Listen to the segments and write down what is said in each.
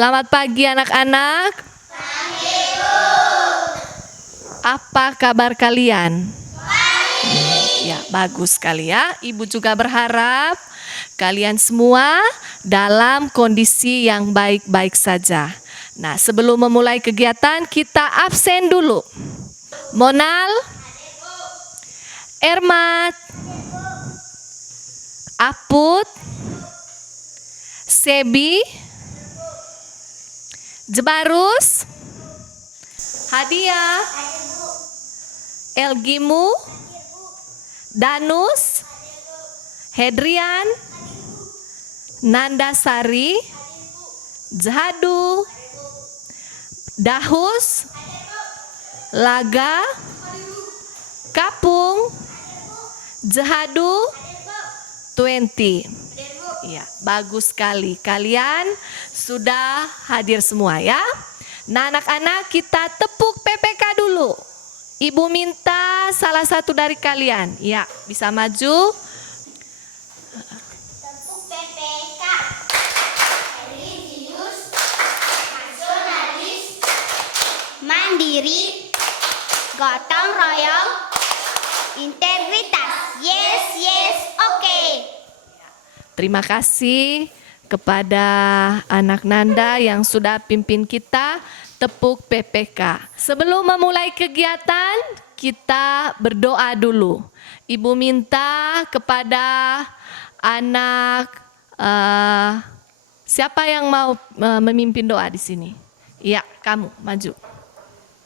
Selamat pagi anak-anak. Apa kabar kalian? Ya, bagus sekali ya. Ibu juga berharap kalian semua dalam kondisi yang baik-baik saja. Nah, sebelum memulai kegiatan kita absen dulu. Monal, Ermat, Aput, Sebi, Jebarus, Hadiah, Elgimu, Danus, Hedrian, Nandasari, Jahadu, Dahus, Laga, Kapung, Jahadu, 20. Ya, bagus sekali. Kalian sudah hadir semua ya. Nah, anak-anak kita tepuk PPK dulu. Ibu minta salah satu dari kalian. Ya, bisa maju. Tepuk PPK. Religius, nasionalis, mandiri, gotong royong, integritas. Yes, yes, oke. Terima kasih kepada anak Nanda yang sudah pimpin kita tepuk PPK. Sebelum memulai kegiatan, kita berdoa dulu. Ibu minta kepada anak, siapa yang mau memimpin doa di sini? Iya, kamu maju.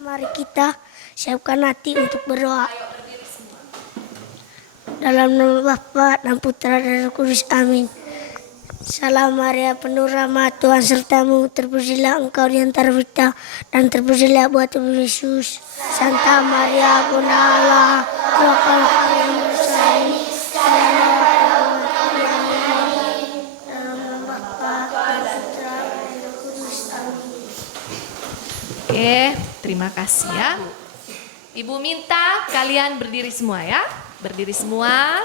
Mari kita siapkan hati untuk berdoa. Dalam nama Bapa dan Putra dan Roh Kudus, amin. Salam Maria, penuh rahmat, Tuhan sertamu, terpujilah engkau di antara kita, dan terpujilah buah tubuh Yesus. Santa Maria, Bunda Allah, doakanlah kami yang berdosa ini, sekarang dan pada waktu kami. Amin. Dalam nama Bapa dan Putra dan Roh Kudus, amin. Oke, terima kasih ya. Ibu minta kalian berdiri semua ya. Berdiri semua.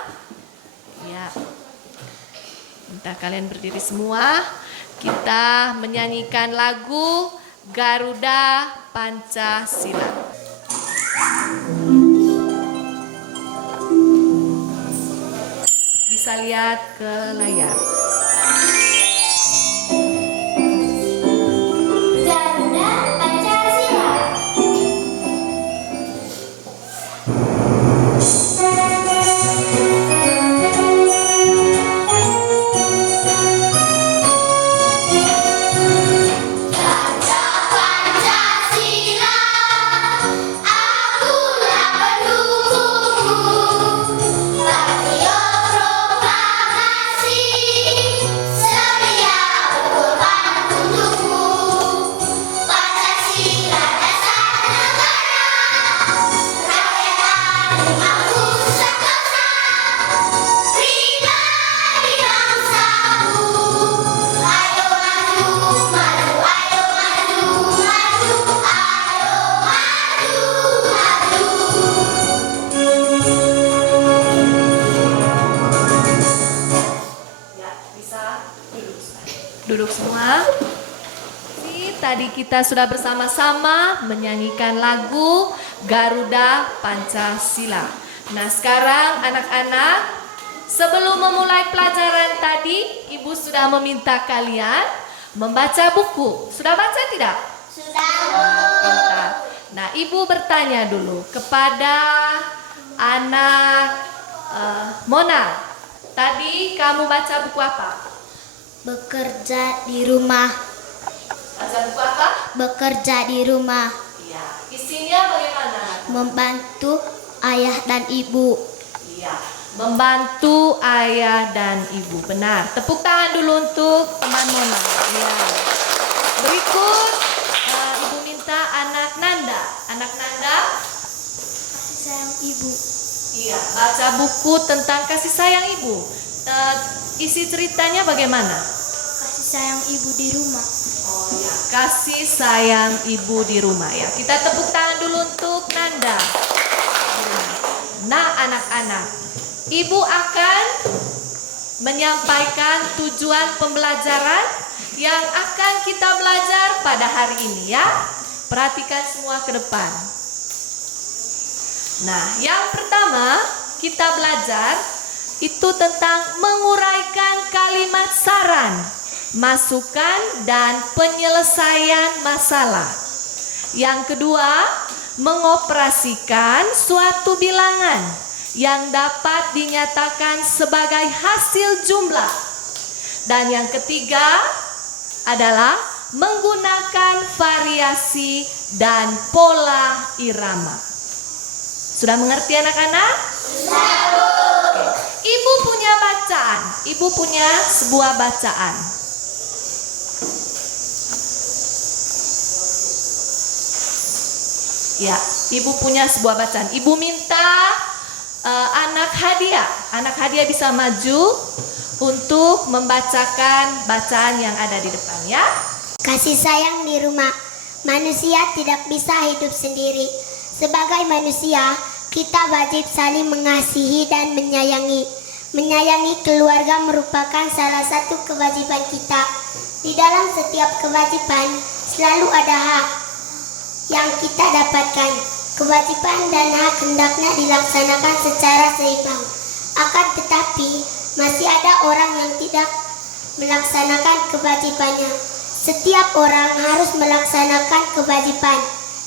Ya. Minta kalian berdiri semua. Kita menyanyikan lagu Garuda Pancasila. Bisa lihat ke layar. Garuda Pancasila. Pancasila, akulah pendukungmu. Patriot proklamasi, setia berkorban untukmu. Pancasila dasar negara, rakyat aku sekosa, pribadi bangsaku. Ayo maju, maju, ayo maju, maju, ayo maju, maju. Ya, bisa duduk semua. Tadi kita sudah bersama-sama menyanyikan lagu Garuda Pancasila. Nah, sekarang anak-anak, sebelum memulai pelajaran tadi, Ibu sudah meminta kalian membaca buku. Sudah baca tidak? Sudah, Bu. Pintar. Nah, Ibu bertanya dulu kepada anak Mona. Tadi kamu baca buku apa? Bekerja di rumah. Baca buku apa? Bekerja di rumah, Iya. Isinya bagaimana? membantu ayah dan ibu. Iya. Membantu ayah dan ibu. Benar. Tepuk tangan dulu untuk teman Mona. Iya. Berikut Ibu minta anak Nanda. Anak Nanda? Kasih sayang ibu. Iya. Baca buku tentang kasih sayang ibu. Isi ceritanya bagaimana? Kasih sayang ibu di rumah. Oh ya, kasih sayang ibu di rumah ya. Kita tepuk tangan dulu untuk Nanda. Nah, anak-anak, ibu akan menyampaikan tujuan pembelajaran yang akan kita belajar pada hari ini ya. Perhatikan semua ke depan. Nah, yang pertama kita belajar itu tentang menguraikan kalimat saran, masukan, dan penyelesaian masalah. Yang kedua, mengoperasikan suatu bilangan yang dapat dinyatakan sebagai hasil jumlah. Dan yang ketiga adalah menggunakan variasi dan pola irama. Sudah mengerti anak-anak? Sudah, Bu. Ibu punya bacaan. Ibu punya sebuah bacaan. Ya, ibu punya sebuah bacaan. Ibu minta anak hadiah bisa maju untuk membacakan bacaan yang ada di depan ya. Kasih sayang di rumah. Manusia tidak bisa hidup sendiri. Sebagai manusia, kita wajib saling mengasihi dan menyayangi. Menyayangi keluarga merupakan salah satu kewajiban kita. Di dalam setiap kewajiban selalu ada hak yang kita dapatkan. Kewajiban dan hak hendaknya dilaksanakan secara seimbang. Akan tetapi, masih ada orang yang tidak melaksanakan kewajibannya. Setiap orang harus melaksanakan kewajiban.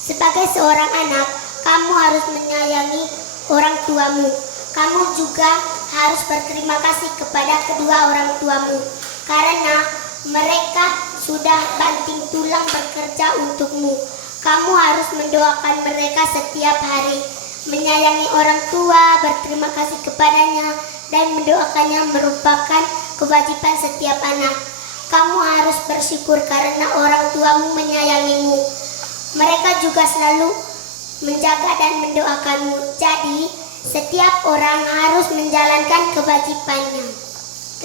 Sebagai seorang anak, kamu harus menyayangi orang tuamu. Kamu juga harus berterima kasih kepada kedua orang tuamu, karena mereka sudah banting tulang bekerja untukmu. Kamu harus mendoakan mereka setiap hari. Menyayangi orang tua, berterima kasih kepadanya, dan mendoakannya merupakan kewajiban setiap anak. Kamu harus bersyukur karena orang tuamu menyayangimu. Mereka juga selalu menjaga dan mendoakanmu. Jadi, setiap orang harus menjalankan kewajibannya.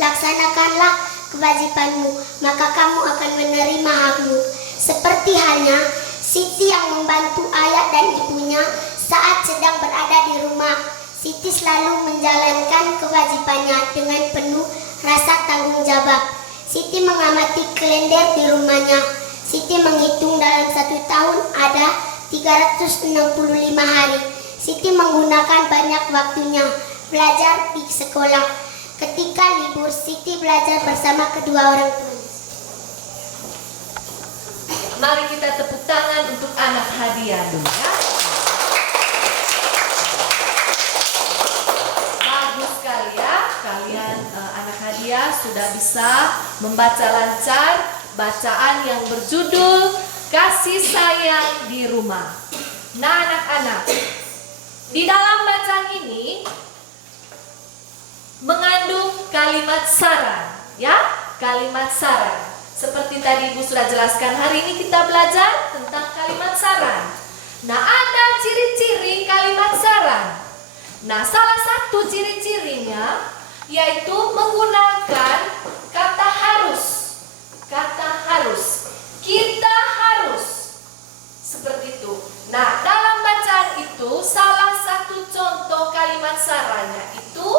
Laksanakanlah kewajibanmu, maka kamu akan menerima hakmu. Seperti halnya Siti yang membantu ayah dan ibunya saat sedang berada di rumah. Siti selalu menjalankan kewajibannya dengan penuh rasa tanggung jawab. Siti mengamati kalender di rumahnya. Siti menghitung dalam 1 tahun ada 365 hari. Siti menggunakan banyak waktunya belajar di sekolah. Ketika libur, Siti belajar bersama kedua orang tuanya. Mari kita tepuk tangan untuk anak hadiah dulu ya. Bagus sekali ya, kalian anak hadiah sudah bisa membaca lancar bacaan yang berjudul Kasih Sayang di Rumah. Nah anak-anak, di dalam bacaan ini mengandung kalimat saran ya, kalimat saran. Seperti tadi Ibu sudah jelaskan, hari ini kita belajar tentang kalimat saran. Nah, ada ciri-ciri kalimat saran. Nah, salah satu ciri-cirinya yaitu menggunakan kata harus. Kata harus. Kita harus. Seperti itu. Nah, dalam bacaan itu salah satu contoh kalimat sarannya itu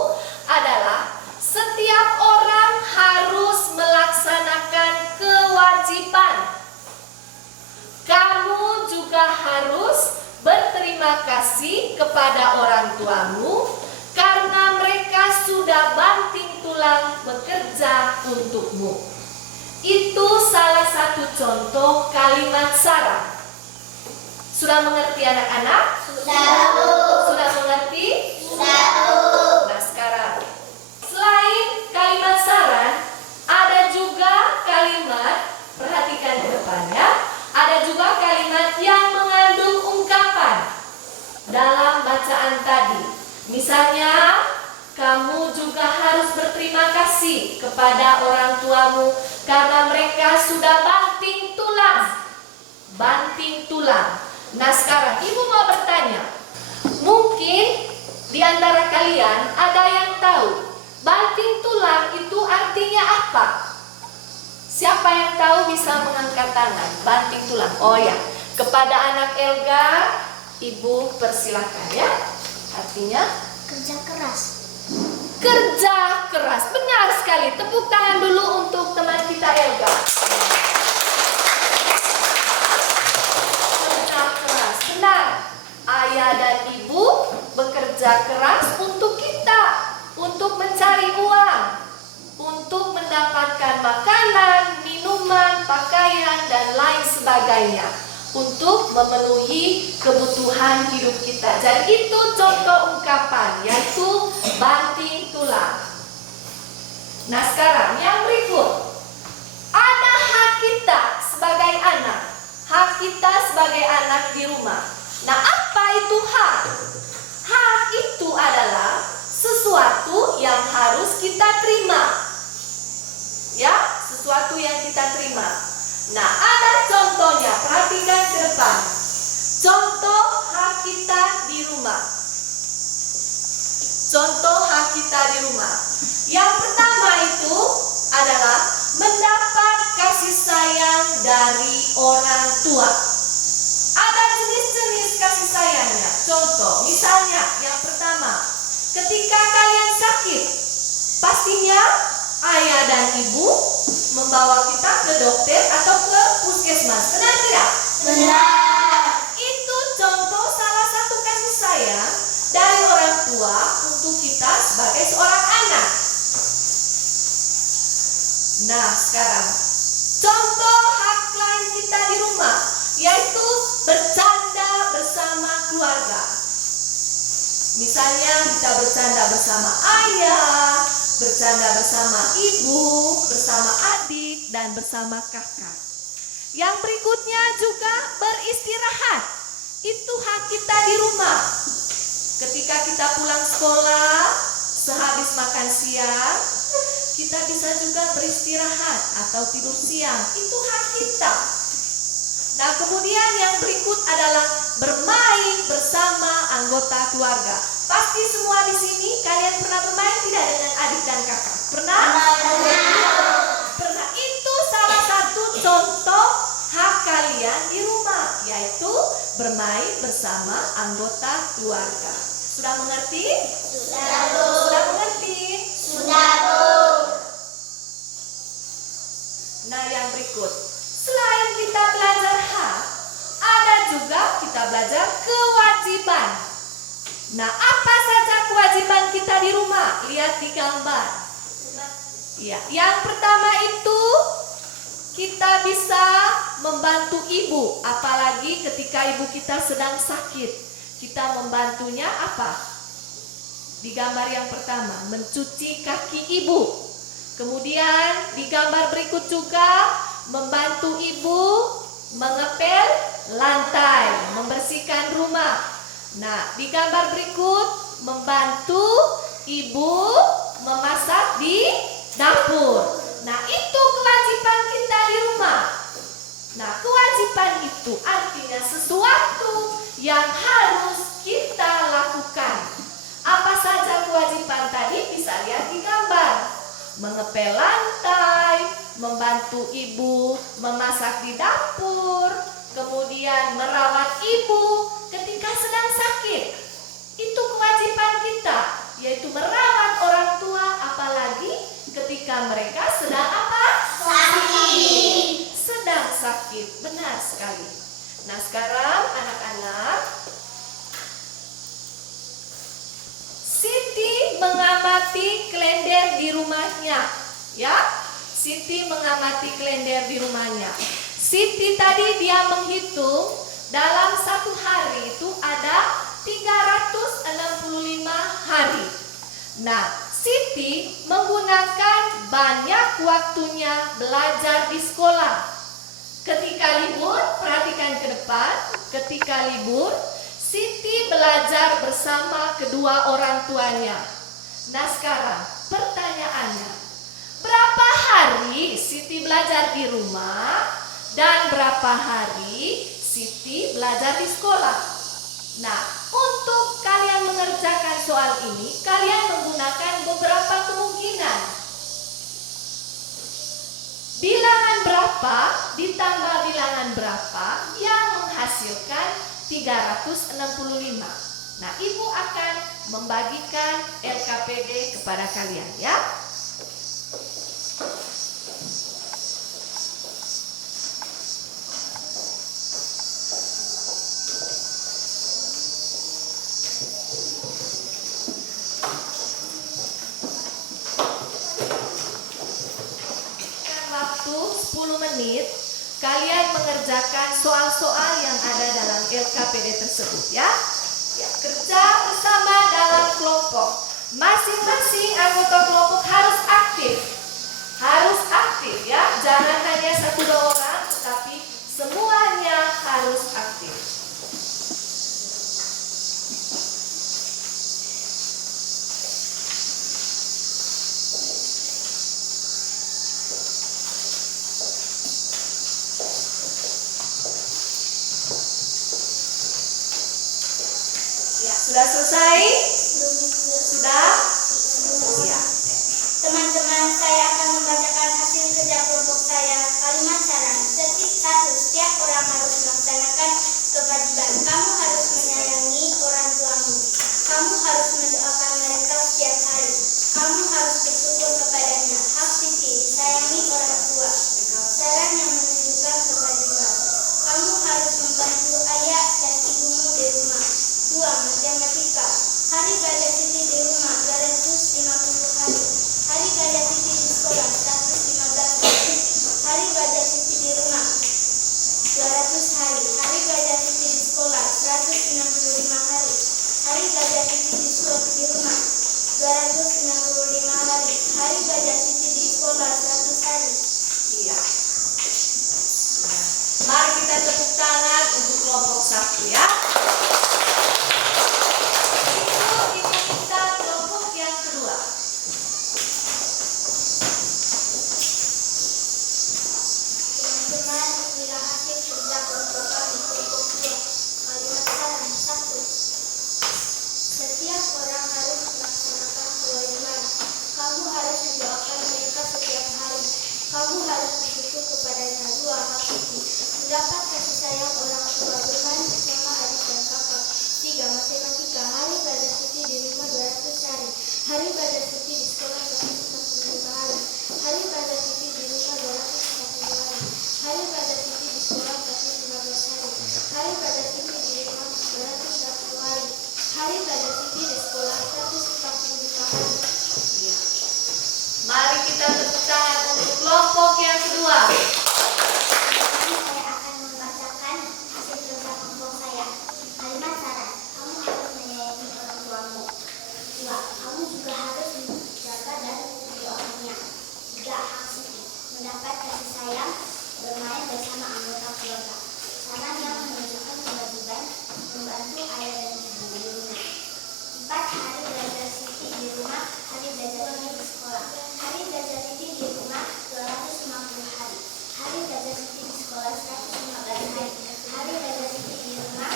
adalah setiap orang harus melaksanakan kewajiban. Kamu juga harus berterima kasih kepada orang tuamu karena mereka sudah banting tulang bekerja untukmu. Itu salah satu contoh kalimat saran. Sudah mengerti anak-anak? Sudah, Bu. Sudah mengerti? Sudah, Bu. Nah sekarang, selain kalimat saran, ada juga kalimat, perhatikan ke depannya, ada juga kalimat yang mengandung ungkapan dalam bacaan tadi. Misalnya, kamu juga harus berterima kasih kepada orang tuamu karena mereka sudah banting tulang. Banting tulang. Nah sekarang Ibu mau bertanya, mungkin di antara kalian ada yang tahu banting tulang itu artinya apa? Siapa yang tahu bisa mengangkat tangan? Banting tulang. Oh ya, kepada anak Elga, Ibu persilahkan ya. Artinya Kerja keras. kerja keras. Benar sekali. Tepuk tangan dulu untuk teman kita Elga. sebagainya untuk memenuhi kebutuhan hidup kita. Jadi itu contoh ungkapan, yaitu banting tulang. Nah sekarang yang berikut, ada hak kita sebagai anak. Hak kita sebagai anak di rumah. Nah apa itu hak? Hak itu adalah sesuatu yang harus kita terima. Ya, sesuatu yang kita terima. Nah ada contohnya, perhatikan ke depan. Contoh hak kita di rumah. Contoh hak kita di rumah. Yang pertama itu adalah mendapat kasih sayang dari orang tua. Ada jenis-jenis kasih sayangnya. Contoh, misalnya yang pertama, ketika kalian sakit, pastinya ayah dan ibu membawa kita ke dokter atau ke puskesmas. Benar tidak? Benar. Itu contoh salah satu kasih sayang dari orang tua untuk kita sebagai seorang anak. Nah sekarang, contoh hak lain kita di rumah, yaitu bercanda bersama keluarga. Misalnya kita bercanda bersama ayah, bercanda bersama ibu, bersama adik, dan bersama kakak. Yang berikutnya juga beristirahat. Itu hak kita di rumah. Ketika kita pulang sekolah, sehabis makan siang, kita bisa juga beristirahat atau tidur siang. Itu hak kita. Nah, kemudian yang berikut adalah bermain bersama anggota keluarga. Pasti semua di sini kalian pernah bermain tidak dengan adik dan kakak? Pernah? Pernah. Itu salah satu contoh hak kalian di rumah, yaitu bermain bersama anggota keluarga. Sudah mengerti? Sudah, Bu. Sudah mengerti? Sudah, Bu. Nah, yang berikut. Selain kita belajar hak, ada juga kita belajar kewajiban. Nah, apa saja kewajiban kita di rumah? Lihat di gambar. Ya, yang pertama itu kita bisa membantu ibu, apalagi ketika ibu kita sedang sakit. Kita membantunya apa? Di gambar yang pertama, mencuci kaki ibu. Kemudian di gambar berikut juga membantu ibu mengepel lantai, membersihkan rumah. Nah, di gambar berikut membantu ibu memasak di dapur. Nah, itu kewajiban kita di rumah. Nah, kewajiban itu artinya sesuatu yang harus kita lakukan. Apa saja kewajiban tadi bisa lihat di gambar. Mengepel lantai, membantu ibu memasak di dapur, kemudian merawat ibu ketika sedang sakit. Itu kewajiban kita, yaitu merawat orang tua, apalagi ketika mereka sedang apa? Sakit. Sedang sakit, benar sekali. Nah sekarang anak-anak, Siti mengamati klender di rumahnya, ya. Siti mengamati klender di rumahnya. Siti tadi dia menghitung dalam satu hari itu ada 365 hari. Nah, Siti menggunakan banyak waktunya belajar di sekolah. Ketika libur, perhatikan ke depan, ketika libur, Siti belajar bersama kedua orang tuanya. Nah sekarang pertanyaannya, berapa hari Siti belajar di rumah dan berapa hari Siti belajar di sekolah? Nah, untuk kalian mengerjakan soal ini, kalian menggunakan beberapa kemungkinan. Bilangan berapa ditambah bilangan berapa yang menghasilkan 365. Nah, ibu akan membagikan LKPD kepada kalian ya. Waktu 10 menit kalian mengerjakan soal-soal yang ada dalam LKPD tersebut ya. Kerja bersama dalam kelompok. Masing-masing anggota kelompok harus aktif. Harus aktif ya. Jangan hanya 1-2 orang, tetapi semuanya harus aktif. Sudah selesai? Sudah? Ya. Teman-teman, saya akan membacakan hasil kerja kelompok saya. Kalimat saran. Setiap orang harus melaksanakan kewajiban. Kamu harus menyayangi orang tuamu. Kamu harus mendoakan mereka setiap hari. Kamu harus bersyukur kepadanya. Hak Siti, disayangi orang tua. Saran yang menunjukkan kewajiban. Kamu harus membantu ayah dan ibumu di rumah. 2. Matematika. Hari belajar Siti di rumah 250 hari. Hari belajar Siti di sekolah 115 hari. Hari belajar Siti di rumah 200 hari. Hari belajar Siti di sekolah 165 hari. Hari belajar Siti di rumah 265 hari. Hari belajar Siti di sekolah 100 hari. Iya. Mari kita tepuk tangan untuk kelompok 1 ya. Ibu minta kelompok yang kedua. Teman-teman, inilah hasil kerja kelompok kami kelompok 2. Kalimat saran 1. Setiap orang harus melaksanakan kewajiban. Kamu harus mendoakan mereka setiap hari. Kamu harus bersyukur kepadanya. 2. Hak Siti, mendapat kasih sayang orang tua, bermain bersama adik dan kakak. 3. Matematika. Hari belajar Siti di rumah 200 hari. Hari belajar Siti di sekolah 165 hari. Hari belajar Siti di rumah 250 hari. Hari belajar Siti di sekolah 115 hari. Hari belajar Siti di rumah 260 hari. Hari belajar Siti di sekolah 145 hari. Iya. Mari kita tepuk tangan untuk kelompok yang kedua. Saya akan membacakan hasil kerja kelompok saya. Kalimat saran. Kamu harus menyayangi orang tuamu. 2. Kamu juga harus menjaga dan mendoakannya. 3. Hak Siti, mendapat kasih sayang, bermain bersama anggota keluarga. Saran yang menunjukkan kewajiban, membantu ayah dan ibu di rumah. 4. Hari belajar Siti di rumah. Hari belajar Siti di sekolah. Hari belajar Siti di rumah 250 hari. Hari belajar Siti di sekolah 115 hari. Hari belajar Siti di rumah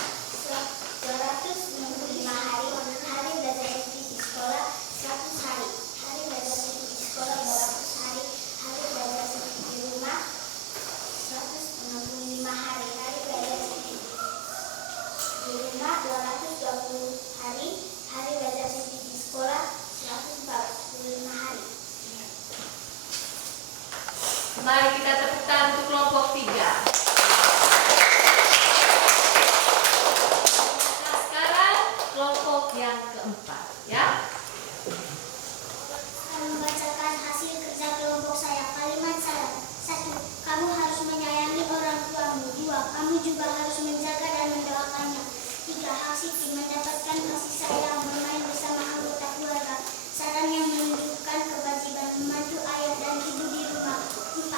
265 hari. Hari belajar Siti di sekolah 100 hari. Hari belajar Siti di sekolah 200 hari. Hari belajar Siti di rumah 165 hari. Hari belajar Siti di rumah 220 hari. Hari belajar Siti di sekolah 145 hari. Mari kita tepuk tangan untuk kelompok 3. Nah, sekarang kelompok yang keempat ya. Akan membacakan hasil kerja kelompok saya. Kalimat saran. 1. Kamu harus menyayangi orang tuamu. 2. Kamu juga harus menjaga dan mendoakannya. 3. Hak Siti, mendapatkan kasih sayang, bermain bersama anggota keluarga. Saran yang menunjukkan kewajiban, membantu ayah dan ibu di rumah. 4.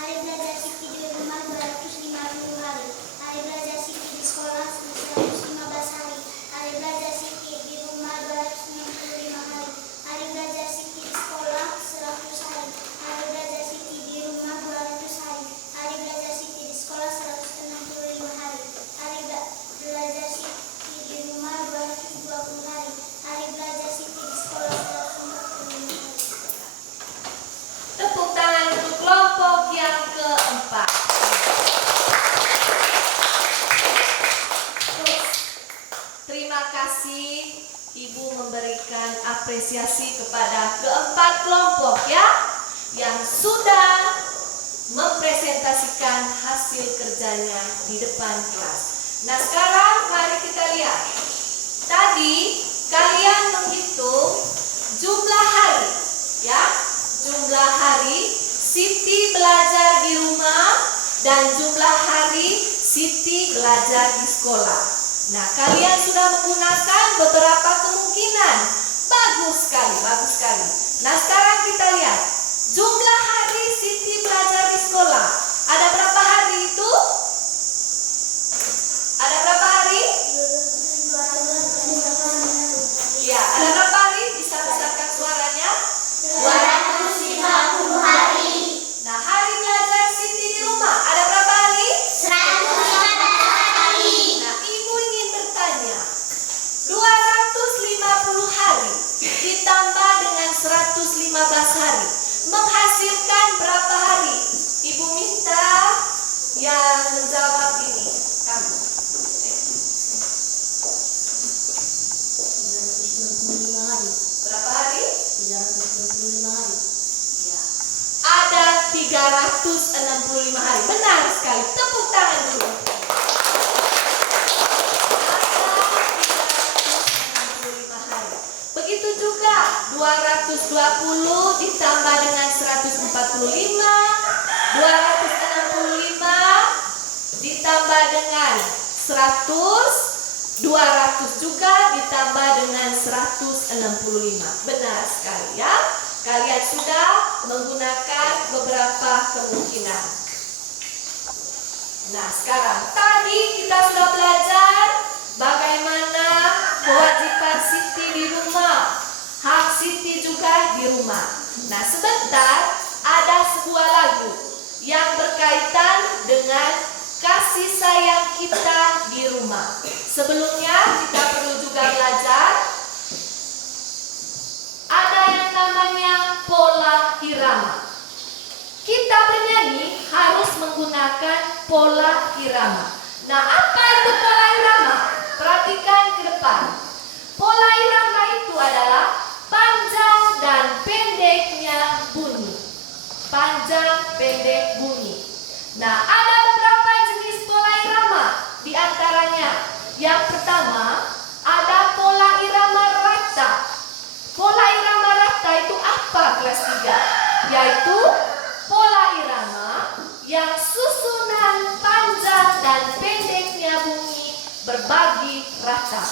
Hari belajar Siti di rumah 250 hari. Hari belajar Siti di sekolah 115 hari. Hari belajar Siti di rumah 265 hari. Hari belajar Siti di sekolah 100 hari. Hari belajar Siti di rumah 200 hari. Hari belajar Siti di sekolah 165 hari. Hari belajar Siti di rumah 220 hari. Hari belajar Siti di sekolah 145 hari. Tepuk tangan untuk kelompok yang keempat. Terima kasih Ibu memberikan apresiasi kepada keempat kelompok ya yang sudah mempresentasikan hasil kerjanya di depan kelas. Nah, sekarang mari kita lihat. Tadi kalian menghitung jumlah hari ya. Jumlah hari Siti belajar di rumah dan jumlah hari Siti belajar di sekolah. Nah, kalian sudah menggunakan beberapa kemungkinan. Bagus sekali, bagus sekali. Nah, sekarang kita lihat jumlah hari Siti belajar di sekolah. Ada berapa hari itu? Ada berapa hari? Ya, ada berapa hari? Bisa besarkan suaranya? 250 hari. Nah, hari belajar Siti di rumah ada berapa hari? 115 hari. Nah, ibu ingin bertanya, 250 hari ditambah dengan 115 hari menghasilkan berapa hari? Ibu minta yang menjawab ini. Kamu. Berapa hari? 365 hari. Ya. Ada 365 hari. Benar sekali. Tepuk tangan dulu. Begitu juga 220 ditambah dengan 145, 265 ditambah dengan 100, 200 juga ditambah dengan 165. Benar sekali ya. Kalian sudah menggunakan beberapa kemungkinan. Nah, sekarang tadi kita sudah belajar bagaimana kewajiban Siti di rumah, hak Siti juga di rumah. Nah, sebentar ada sebuah lagu yang berkaitan dengan kasih sayang kita di rumah. Sebelumnya kita perlu juga belajar ada yang namanya pola irama. Kita bernyanyi harus menggunakan pola irama. Nah, apa itu pola irama? Perhatikan ke depan. Pola irama itu adalah panjang dan pendeknya bunyi. Panjang, pendek, bunyi. Nah, ada beberapa jenis pola irama. Di antaranya, yang pertama, ada pola irama rata. Pola irama rata itu apa kelas 3? Yaitu pola irama yang susunan panjang dan pendeknya bunyi berbagi rata.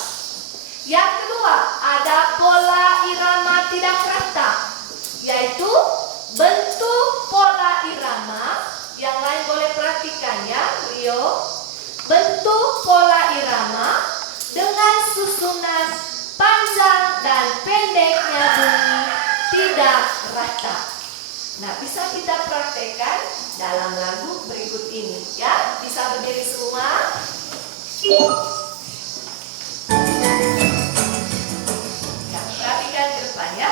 Yang kedua, ada pola irama tidak rata, yaitu bentuk pola irama. Yang lain boleh perhatikan ya, Rio. Bentuk pola irama dengan susunan panjang dan pendeknya bunyi tidak rata. Nah, bisa kita praktekkan dalam lagu berikut ini ya. Bisa berdiri semua. Ya, perhatikan ke depan ya.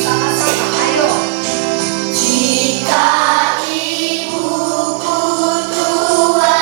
Sama-sama, ayo. Jika ibuku tua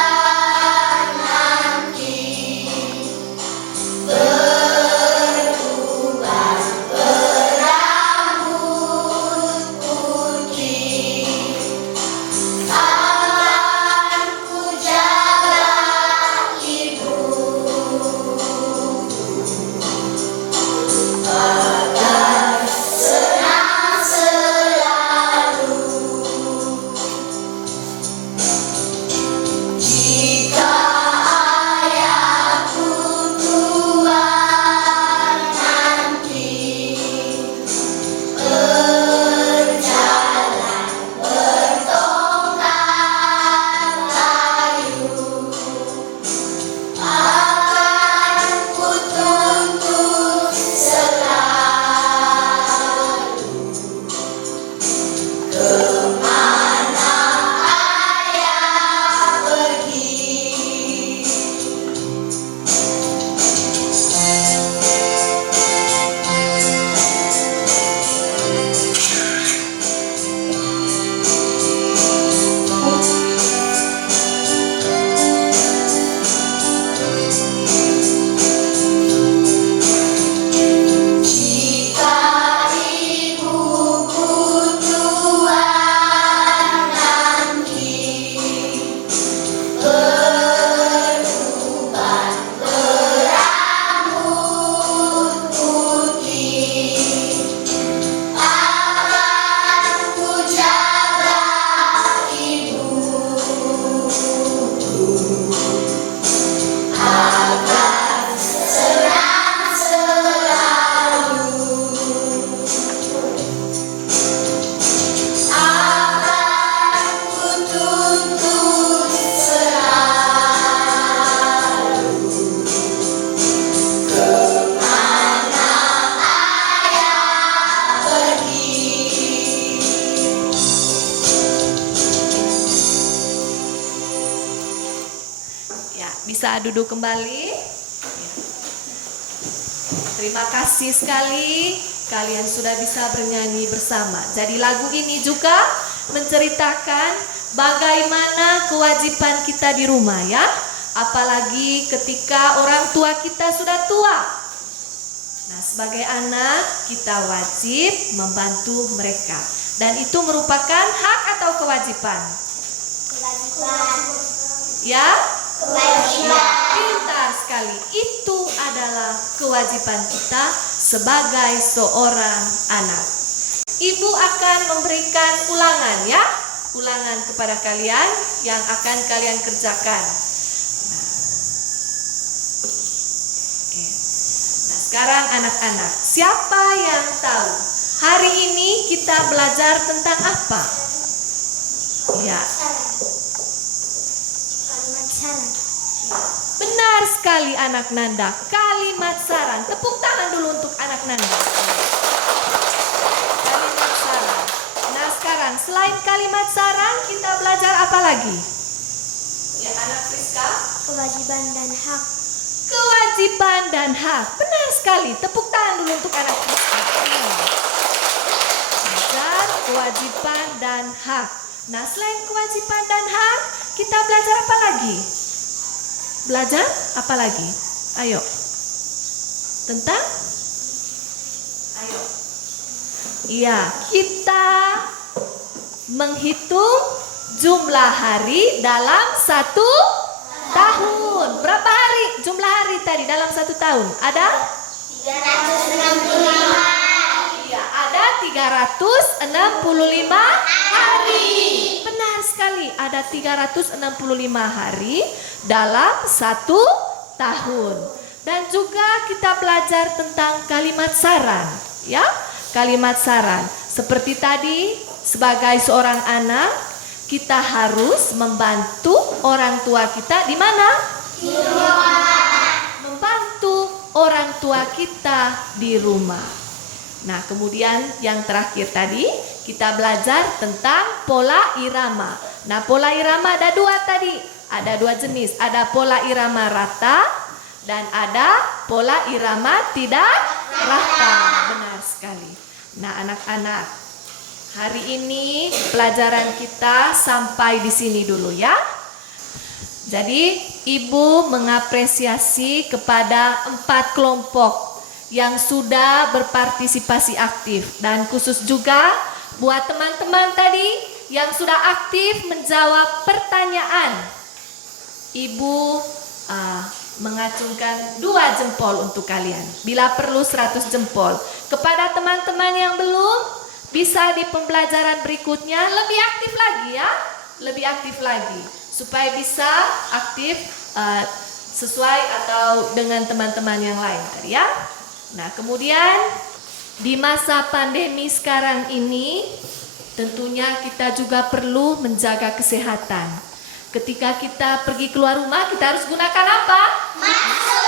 duduk kembali. Terima kasih sekali kalian sudah bisa bernyanyi bersama. Jadi lagu ini juga menceritakan bagaimana kewajiban kita di rumah ya. Apalagi ketika orang tua kita sudah tua. Nah, sebagai anak kita wajib membantu mereka. Dan itu merupakan hak atau kewajiban? Kewajiban. Ya? Kewajiban. Pintar sekali. Itu adalah kewajiban kita sebagai seorang anak. Ibu akan memberikan ulangan ya. Ulangan kepada kalian yang akan kalian kerjakan. Nah, sekarang anak-anak, siapa yang tahu hari ini kita belajar tentang apa? Ya, Kalimat saran. benar sekali anak Nanda. Kalimat saran. Tepuk tangan dulu untuk anak Nanda. Kalimat saran. Nah, sekarang selain kalimat saran, kita belajar apa lagi? Ya, anak Friska. Kewajiban dan hak. Kewajiban dan hak. Benar sekali. Tepuk tangan dulu untuk anak Friska. Belajar kewajiban dan hak. Nah, selain kewajiban dan hak, kita belajar apa lagi? Belajar apa lagi? Ayo. Tentang? Ayo. Iya, kita menghitung jumlah hari dalam satu tahun. Berapa hari? Jumlah hari tadi dalam satu tahun? Ada? 365. Iya, ada 365 hari. Benar sekali, ada 365 hari dalam satu tahun. Dan juga kita belajar tentang kalimat saran, ya. Kalimat saran. Seperti tadi, sebagai seorang anak, kita harus membantu orang tua kita di mana? Di rumah. Membantu orang tua kita di rumah. Nah, kemudian yang terakhir tadi kita belajar tentang pola irama. Nah, pola irama ada dua tadi. Ada dua jenis. Ada pola irama rata dan ada pola irama tidak rata. Benar sekali. Nah, anak-anak, hari ini pelajaran kita sampai di sini dulu ya. Jadi, Ibu mengapresiasi kepada 4 kelompok yang sudah berpartisipasi aktif. Dan khusus juga buat teman-teman tadi yang sudah aktif menjawab pertanyaan. Ibu mengacungkan 2 jempol untuk kalian. Bila perlu 100 jempol. Kepada teman-teman yang belum, bisa di pembelajaran berikutnya lebih aktif lagi ya. Lebih aktif lagi. Supaya bisa aktif sesuai atau dengan teman-teman yang lain tadi ya. Nah, kemudian di masa pandemi sekarang ini tentunya kita juga perlu menjaga kesehatan. Ketika kita pergi keluar rumah, kita harus gunakan apa? Masker.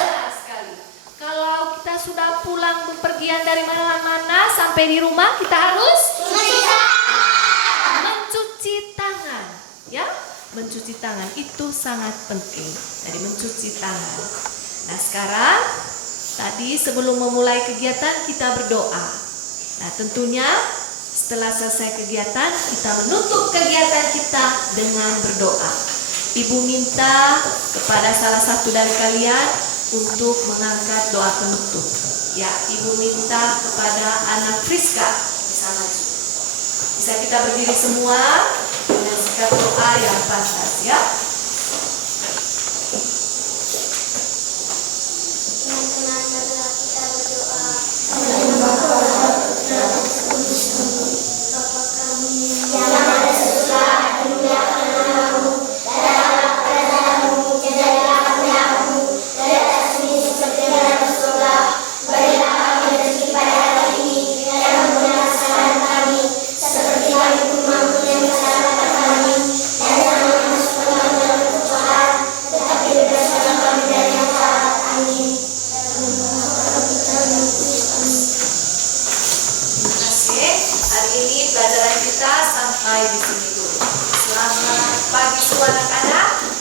Benar sekali. Kalau kita sudah pulang bepergian dari mana-mana sampai di rumah, kita harus mencuci tangan. Ya, mencuci tangan itu sangat penting. Jadi mencuci tangan. Nah, sekarang tadi sebelum memulai kegiatan kita berdoa. Nah, tentunya setelah selesai kegiatan kita menutup kegiatan kita dengan berdoa. Ibu minta kepada salah satu dari kalian untuk mengangkat doa penutup. Ya, Ibu minta kepada anak Friska bisa maju. Bisa kita berdiri semua dengan sikap doa yang pantas ya. Teman-teman, marilah kita berdoa. Bapa kami yang ada di surga, dimuliakan namamu, datanglah kerajaanmu, jadilah kehendakmu di atas bumi seperti di dalam surga. Berilah kami rezeki pada hari ini, dan ampunilah kesalahan kami, seperti kami pun mengampuni yang mensalahkan kami, dan jangan masukkan kami dalam pencobaan, tetapi bebaskanlah kami dari yang jahat. Amin. Terima kasih. Hari ini pelajaran kita sampai di sini dulu. Selamat pagi semua anak-anak.